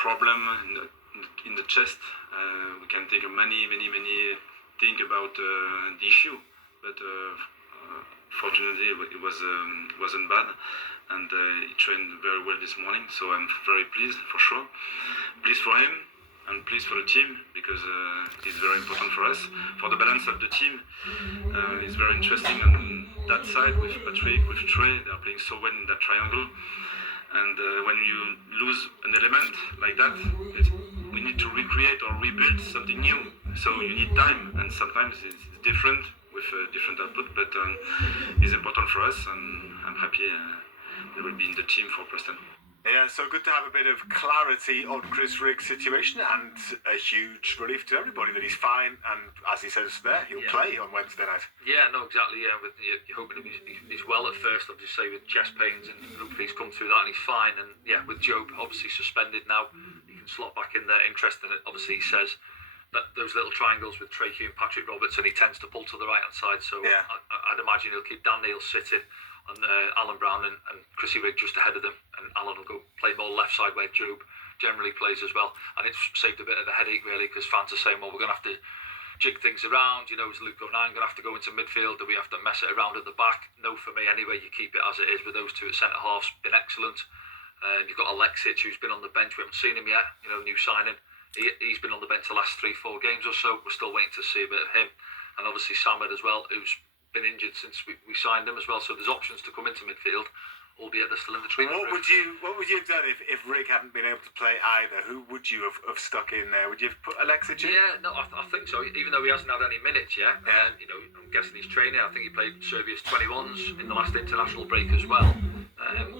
problem in the chest. We can take many think about the issue, but fortunately it wasn't bad, and he trained very well this morning. So I'm very pleased for sure. Pleased for him. And pleased for the team, because it's very important for us. For the balance of the team, it's very interesting on that side with Patrick, with Trey. They are playing so well in that triangle. And when you lose an element like that, we need to recreate or rebuild something new. So you need time, and sometimes it's different with different output, but it's important for us, and I'm happy they will be in the team for Preston. Yeah, so good to have a bit of clarity on Chris Rigg's situation, and a huge relief to everybody that he's fine, and as he says there, he'll play on Wednesday night. Yeah, no, exactly, yeah. You're hoping he's well at first, I'll just say, with chest pains, and hopefully he's come through that and he's fine. And yeah, with Job obviously suspended now, he can slot back in there. Interesting, obviously he says that those little triangles with Trey Hugh and Patrick Robertson, he tends to pull to the right-hand side, so yeah. I'd imagine he'll keep Dan Neil sitting, and Alan Brown and Chrissy Rigg just ahead of them, and Alan will go play more left side where Job generally plays as well. And it's saved a bit of a headache really, because fans are saying, well, we're going to have to jig things around, you know, is Luke O'Nien going to have to go into midfield, do we have to mess it around at the back? No, for me anyway, you keep it as it is with those two at centre halves, been excellent. You've got Alexic, who's been on the bench, we haven't seen him yet, you know, new signing. He's been on the bench the last 3-4 games or so, we're still waiting to see a bit of him. And obviously Samad as well, who's been injured since we signed him as well, so there's options to come into midfield, albeit they're still in the treatment room. What would you have done if Rick hadn't been able to play either? Who would you have stuck in there? Would you have put Alexic in? Yeah, no, I think so, even though he hasn't had any minutes yet. You know, I'm guessing he's training. I think he played Serbia's 21s in the last international break as well.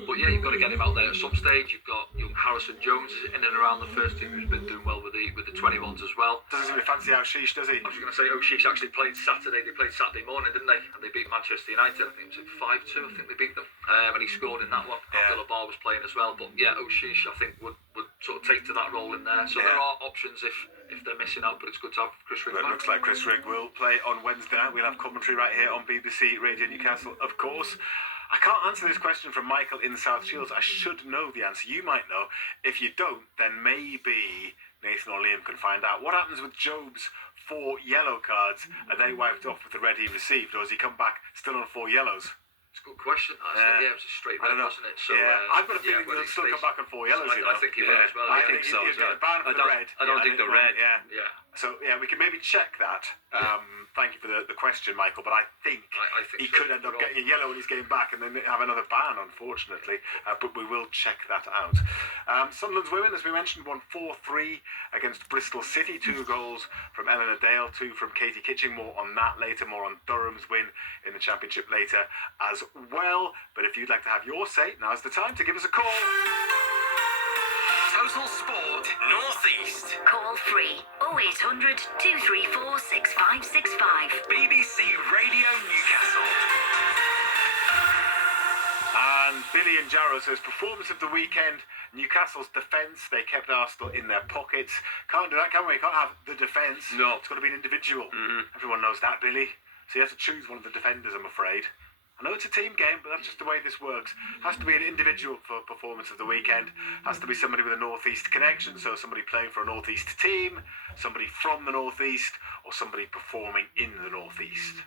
But yeah, you've got to get him out there at some stage. You've got young Harrison Jones in and around the first team, who's been doing well with the 21s as well. Doesn't really fancy Oshish, does he? I was going to say Oshish actually played Saturday. They played Saturday morning, didn't they? And they beat Manchester United. I think it was 5-2. I think they beat them, and he scored in that one. Abdullah Bar was playing as well. But yeah, Oshish I think would sort of take to that role in there. So there are options if they're missing out. But it's good to have Chris Rigg. Well, it looks like Chris Rigg will play on Wednesday night. We'll have commentary right here on BBC Radio Newcastle, of course. I can't answer this question from Michael in South Shields. I should know the answer. You might know. If you don't, then maybe Nathan or Liam can find out. What happens with Job's 4 yellow cards? Are they wiped off with the red he received, or has he come back still on 4 yellows? It's a good question. Yeah, it was a straight red, wasn't it? So, I've got a feeling he'll still come back on 4 yellows. I think he will as well. I think so as well. I don't think the red. Yeah. So we can maybe check that. Thank you for the question, Michael, but I think he could end up getting a yellow when he's getting back and then have another ban, unfortunately. But we will check that out. Sunderland's women, as we mentioned, won 4-3 against Bristol City. 2 goals from Eleanor Dale, 2 from Katie Kitching. More on that later, more on Durham's win in the Championship later as well. But if you'd like to have your say, now's the time to give us a call. Total Sport North East. Call free 0800 234 6565. BBC Radio Newcastle. And Billy and Jarrow says, performance of the weekend, Newcastle's defence, they kept Arsenal in their pockets. Can't do that, can we? Can't have the defence. No. It's got to be an individual. Everyone knows that, Billy. So you have to choose one of the defenders, I'm afraid. I know it's a team game, but that's just the way this works. Has to be an individual for performance of the weekend. Has to be somebody with a North East connection, so somebody playing for a North East team, somebody from the North East, or somebody performing in the North East.